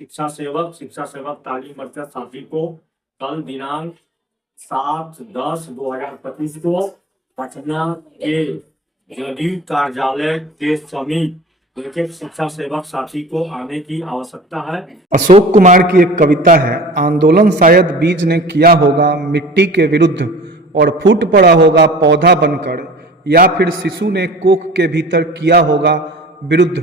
शिक्षा सेवक तालीम मरकज साथी को कल दिनांक 7/10/2025 को पटना के जदयू कार्यालय के समीप एक शिक्षा सेवक साथी को आने की आवश्यकता है। अशोक कुमार की एक कविता है, आंदोलन शायद बीज ने किया होगा मिट्टी के विरुद्ध और फूट पड़ा होगा पौधा बनकर, या फिर शिशु ने कोख के भीतर किया होगा विरुद्ध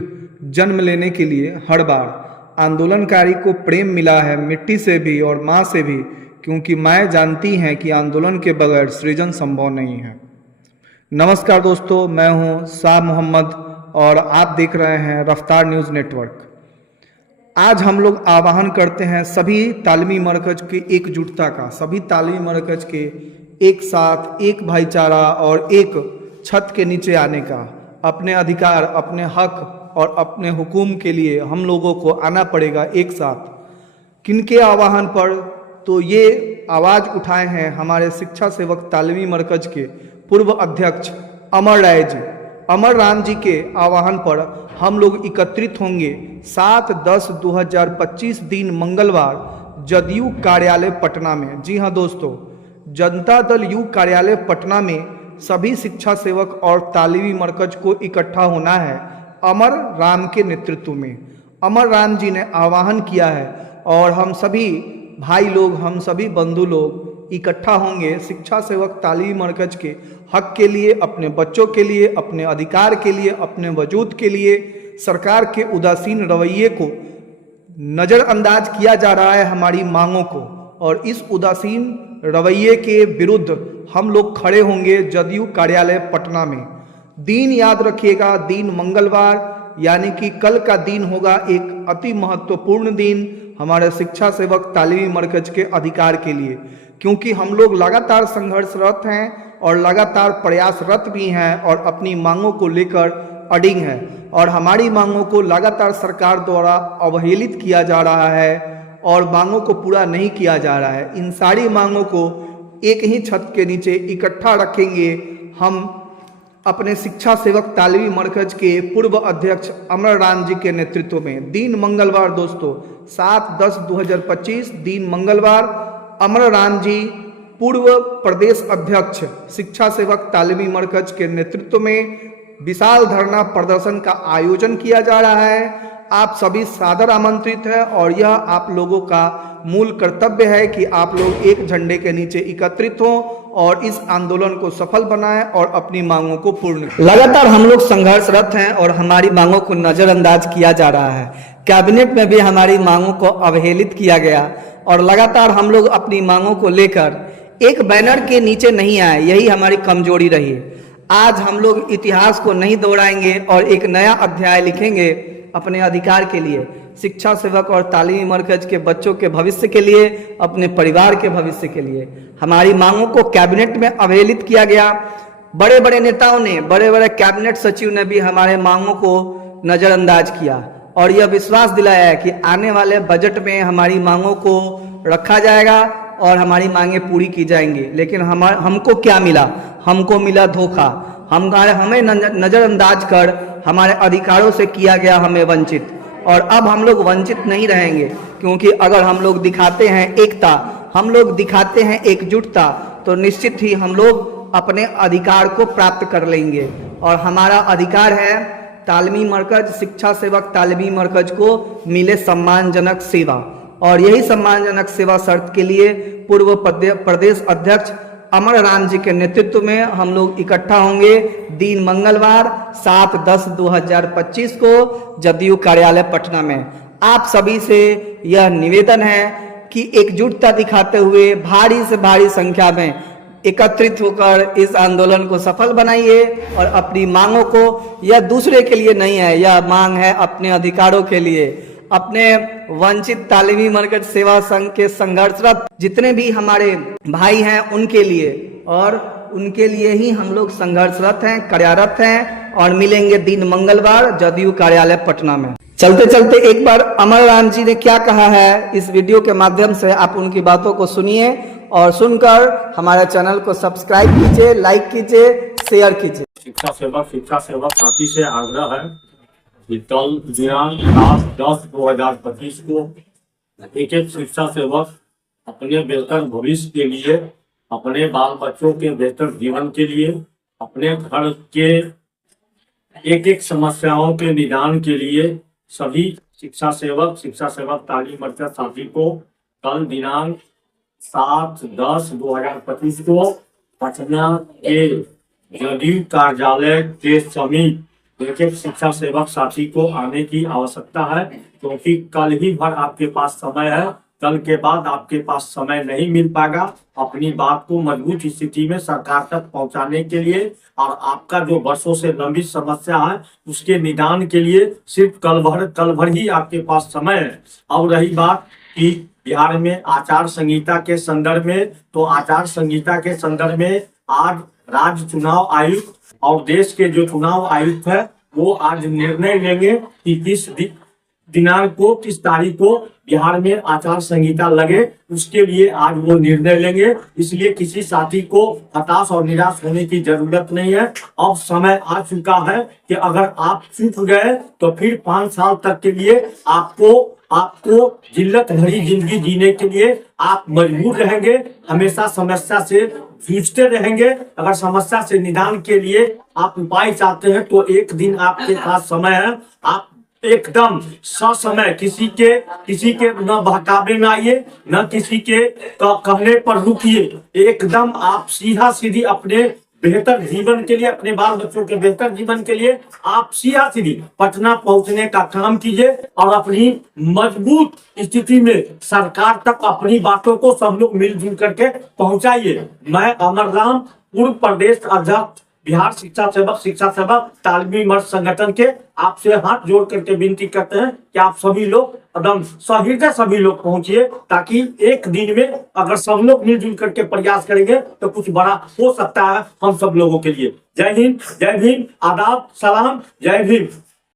जन्म लेने के लिए हर बार। आंदोलनकारी को प्रेम मिला है मिट्टी से भी और माँ से भी, क्योंकि माएँ जानती हैं कि आंदोलन के बगैर सृजन संभव नहीं है। नमस्कार दोस्तों, मैं हूँ शाह मोहम्मद और आप देख रहे हैं रफ्तार न्यूज़ नेटवर्क। आज हम लोग आह्वान करते हैं सभी तालीमी मरकज की एकजुटता का, सभी तालीमी मरकज के एक साथ, एक भाईचारा और एक छत के नीचे आने का। अपने अधिकार, अपने हक और अपने हुकूम के लिए हम लोगों को आना पड़ेगा एक साथ। किनके आह्वान पर? तो ये आवाज़ उठाए हैं हमारे शिक्षा सेवक तालीमी मरकज के पूर्व अध्यक्ष अमर राय जी। अमर राम जी के आह्वान पर हम लोग एकत्रित होंगे 7/10/2025 दिन मंगलवार जदयू कार्यालय पटना में। जी हाँ दोस्तों, जनता दल यू कार्यालय पटना में सभी शिक्षा सेवक और तालीमी मरकज को इकट्ठा होना है अमर राम के नेतृत्व में। अमर राम जी ने आह्वान किया है और हम सभी भाई लोग, हम सभी बंधु लोग इकट्ठा होंगे शिक्षा सेवक तालीमी मरकज के हक के लिए, अपने बच्चों के लिए, अपने अधिकार के लिए, अपने वजूद के लिए। सरकार के उदासीन रवैये को नज़रअंदाज किया जा रहा है, हमारी मांगों को, और इस उदासीन रवैये के विरुद्ध हम लोग खड़े होंगे जदयू कार्यालय पटना में। दिन याद रखिएगा, दिन मंगलवार यानी कि कल का दिन होगा एक अति महत्वपूर्ण दिन हमारे शिक्षा सेवक तालीमी मरकज के अधिकार के लिए, क्योंकि हम लोग लगातार संघर्षरत हैं और लगातार प्रयासरत भी हैं और अपनी मांगों को लेकर अडिग हैं, और हमारी मांगों को लगातार सरकार द्वारा अवहेलित किया जा रहा है और मांगों को पूरा नहीं किया जा रहा है। इन सारी मांगों को एक ही छत के नीचे इकट्ठा रखेंगे हम अपने शिक्षा सेवक तालीमी मरकज के पूर्व अध्यक्ष अमर राम जी के नेतृत्व में। दिन मंगलवार दोस्तों, 7/10/2025 दिन मंगलवार, अमर राम जी पूर्व प्रदेश अध्यक्ष शिक्षा सेवक तालीमी मरकज के नेतृत्व में विशाल धरना प्रदर्शन का आयोजन किया जा रहा है। आप सभी सादर आमंत्रित हैं और यह आप लोगों का मूल कर्तव्य है कि आप लोग एक झंडे के नीचे एकत्रित हों और इस आंदोलन को सफल बनाएं और अपनी मांगों को पूर्ण करें। लगातार हम लोग संघर्षरत हैं और हमारी मांगों को नजरअंदाज किया जा रहा है। कैबिनेट में भी हमारी मांगों को अवहेलित किया गया और लगातार हम लोग अपनी मांगों को लेकर एक बैनर के नीचे नहीं आए, यही हमारी कमजोरी रही। आज हम लोग इतिहास को नहीं दोहराएंगे और एक नया अध्याय लिखेंगे अपने अधिकार के लिए, शिक्षा सेवक और तालीमी मरकज के बच्चों के भविष्य के लिए, अपने परिवार के भविष्य के लिए। हमारी मांगों को कैबिनेट में अवहेलित किया गया। बड़े बड़े नेताओं ने, बड़े बड़े कैबिनेट सचिव ने भी हमारे मांगों को नज़रअंदाज किया और यह विश्वास दिलाया है कि आने वाले बजट में हमारी मांगों को रखा जाएगा और हमारी मांगें पूरी की जाएंगी। लेकिन हमको क्या मिला? हमको मिला धोखा। हमें नज़रअंदाज कर हमारे अधिकारों से किया गया हमें वंचित, और अब हम लोग वंचित नहीं रहेंगे, क्योंकि अगर हम लोग दिखाते हैं एकता, हम लोग दिखाते हैं एकजुटता, तो निश्चित ही हम लोग अपने अधिकार को प्राप्त कर लेंगे। और हमारा अधिकार है तालीमी मरकज, शिक्षा सेवक तालीमी मरकज को मिले सम्मानजनक सेवा, और यही सम्मानजनक सेवा शर्त के लिए पूर्व प्रदेश अध्यक्ष अमर राम जी के नेतृत्व में हम लोग इकट्ठा होंगे दिन मंगलवार 7/10/2025 को जदयू कार्यालय पटना में। आप सभी से यह निवेदन है कि एकजुटता दिखाते हुए भारी से भारी संख्या में एकत्रित होकर इस आंदोलन को सफल बनाइए और अपनी मांगों को, यह दूसरे के लिए नहीं है, यह मांग है अपने अधिकारों के लिए, अपने वंचित तालीमी मरकज सेवा संघ के संघर्षरत जितने भी हमारे भाई हैं उनके लिए, और उनके लिए ही हम लोग संघर्षरत हैं, कार्यरत हैं, और मिलेंगे दिन मंगलवार जदयू कार्यालय पटना में। चलते चलते एक बार अमर राम जी ने क्या कहा है इस वीडियो के माध्यम से आप उनकी बातों को सुनिए और सुनकर हमारे चैनल को सब्सक्राइब कीजिए, लाइक कीजिए, शेयर कीजिए। शिक्षा सेवक साथी से आग्रह है कि कल दिनांक 7/10/2025 को एक एक शिक्षा सेवक अपने बेहतर भविष्य के लिए, अपने बाल बच्चों के बेहतर जीवन के लिए, अपने घर के एक एक समस्याओं के निदान के लिए सभी शिक्षा सेवक तालीम मर्कज साथी को कल दिनांक 7/10/2025 को पटना के जदयू कार्यालय के समीप एक एक शिक्षा सेवक साथी को आने की आवश्यकता है, क्योंकि कल ही भर आपके पास समय है। कल के बाद आपके पास समय नहीं मिल पाएगा अपनी बात को मजबूत स्थिति में सरकार तक पहुंचाने के लिए, और आपका जो वर्षों से लंबित समस्या है उसके निदान के लिए सिर्फ कल भर ही आपके पास समय है। अब रही बात कि बिहार में आचार संहिता के संदर्भ में, तो आचार संहिता के संदर्भ में आज राज्य चुनाव आयुक्त और देश के जो चुनाव आयुक्त है वो आज निर्णय लेंगे कि किस तारीख को बिहार में आचार संहिता लगे, उसके लिए आज वो निर्णय लेंगे। इसलिए किसी साथी को हताश और निराश होने की जरूरत नहीं है। अब समय आ चुका है कि अगर आप चूक गए तो फिर 5 साल तक के लिए आपको जिल्लत भरी जिंदगी जीने के लिए आप मजबूर रहेंगे, हमेशा समस्या से जूझते रहेंगे। अगर समस्या से निदान के लिए आप उपाय चाहते हैं तो एक दिन आपके पास समय है। आप एकदम ससमय किसी के न बहकावे में आइए, न किसी के कहने पर रुकिए। एकदम आप सीधा सीधी अपने बेहतर जीवन के लिए, अपने बाल बच्चों के बेहतर जीवन के लिए आप सीधा सीधी पटना पहुंचने का काम कीजिए और अपनी मजबूत स्थिति में सरकार तक अपनी बातों को सब लोग मिलजुल करके पहुंचाइए। मैं अमर राम, पूर्व प्रदेश अध्यक्ष बिहार शिक्षा सेवक तालीमी मर्द संगठन के आपसे हाथ जोड़ करके विनती करते हैं कि आप सभी लोग एकदम सहृदय सभी लोग पहुंचिए, ताकि एक दिन में अगर सब लोग मिलजुल करके प्रयास करेंगे तो कुछ बड़ा हो सकता है हम सब लोगों के लिए। जय हिंद, जय भीम, आदाब, सलाम, जय भीम।